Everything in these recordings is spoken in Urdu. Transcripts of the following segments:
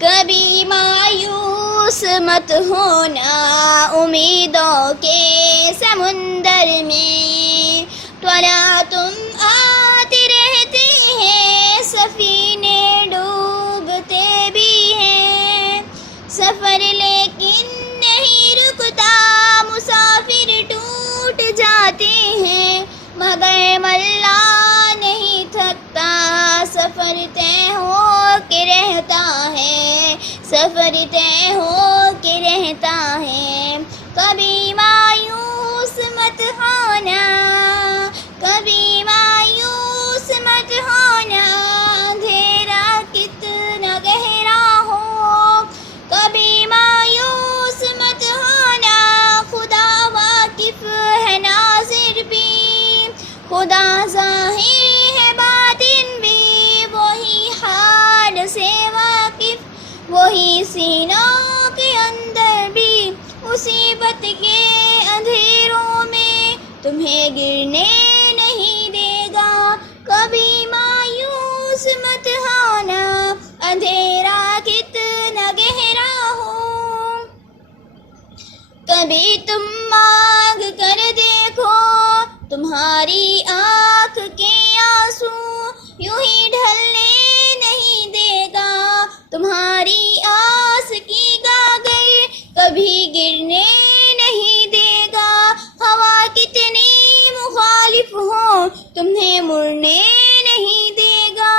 کبھی مایوس مت ہونا امیدوں کے سمندر میں، طلع تم آتی رہتی ہیں، سفینے ڈوبتے بھی ہیں، سفر لیکن نہیں رکتا، مسافر ٹوٹ جاتے ہیں، مگر ملا نہیں تھکتا، سفر طے ہو کے رہتا ہے، سفر طے ہو کے رہتا ہے، کبھی مایوس مت ہونا، کبھی مایوس مت ہونا، اندھیرا کتنا گہرا ہو، کبھی مایوس مت ہونا، خدا واقف ہے ناظر بھی، خدا ظاہر ہے باطن بھی، وہی حال سے واقف، وہی سینوں کے اندر بھی، مصیبت کے اندھیروں میں تمہیں گرنے نہیں دے گا، کبھی مایوس مت ہونا، اندھیرا کتنا گہرا ہو، کبھی تم مانگ کر دیکھو، تمہاری آنکھ کے آنسو یوں ہی ڈھلنے نہیں دے گا، تمہاری آس کی گاگر کبھی گرنے نہیں دے گا، ہوا کتنی مخالف ہو تمہیں مڑنے نہیں دے گا،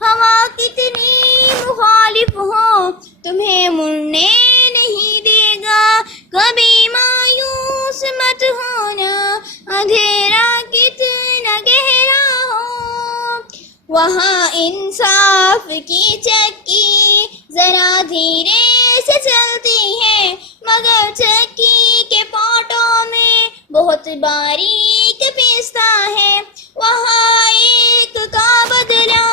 ہوا کتنی مخالف ہو تمہیں مڑنے نہیں دے گا، کبھی مایوس مت ہونا، اندھیرا کتنا گہرا ہو، وہاں انصاف کی چکی ذرا دھیرے سے چلتی ہے، مگر چکی کے پانٹوں میں بہت باریک پیستا ہے، وہاں ایک کا بدلہ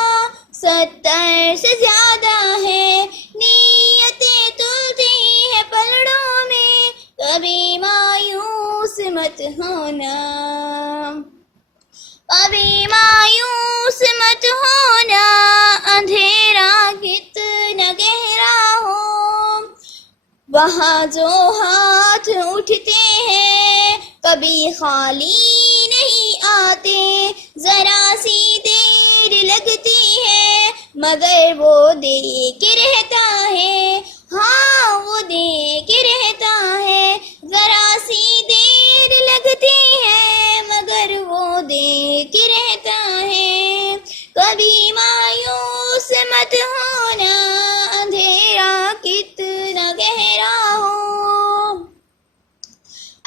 70 سے زیادہ ہے، نیتیں تلتی ہے پلڑوں میں، کبھی مایوس مت ہونا، کبھی مایوس مت ہونا، اندھیرا کتنا گہرا ہو، وہاں جو ہاتھ اٹھتے ہیں کبھی خالی نہیں آتے، ذرا سی دیر لگتی ہے مگر وہ دے کے رہتا ہے، ہاں وہ دے کے رہتا ہے، ذرا سی دیر لگتی ہے مگر وہ دے کے رہتا ہے، کبھی مایوس مت ہونا، اندھیرا کتنا گہرا ہو،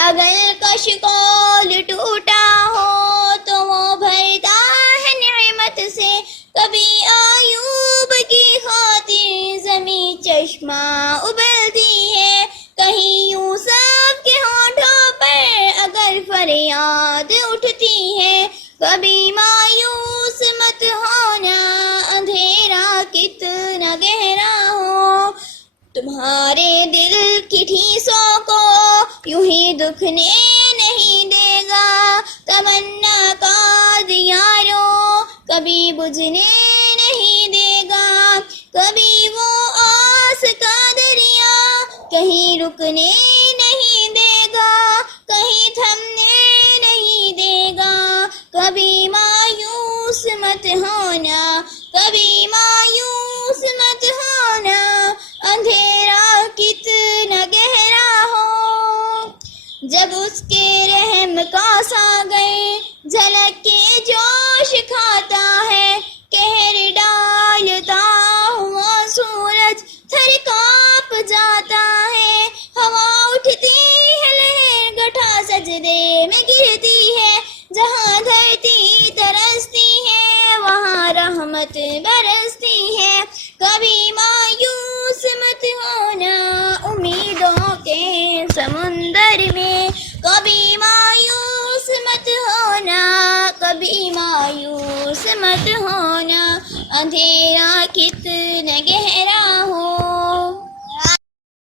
اگر کشکول ٹوٹا ہو تو وہ بھرتا ہے نعمت سے، کبھی ایوب کی خاطر زمین چشمہ ابلتی ہے، کہیں یوسف کے ہونٹوں پر اگر فریاد اٹھتی ہے، کبھی مایوس مت ہونا، اندھیرا کتنا گہرا ہو، تمہارے دل کی ٹھیسوں کو یوں ہی دکھنے نہیں دے گا، تمنا کا دیاروں کبھی بجھنے نہیں دے گا، کبھی وہ آس کا دریا کہیں رکنے نہیں دے گا، کہیں تھمنے نہیں دے گا، کبھی مایوس مت ہونا، کبھی مایوس مت ہونا، اندھیرا کتنا گہرا ہو، جب اس کے رحم کا ساگر جھلک کے جوش کھاتا ہے، کہر ڈالتا ہوا سورج تھر کانپ جاتا ہے، ہوا اٹھتی ہے لہر گٹھا سجدے میں گرتی ہے، جہاں دھرتی ترستی ہے وہاں رحمت برستی ہے، کبھی مایوس مت ہونا امیدوں کے سمندر میں، کبھی مایوس مت ہونا، کبھی مایوس مت ہونا، اندھیرا کتنا گہرا ہو۔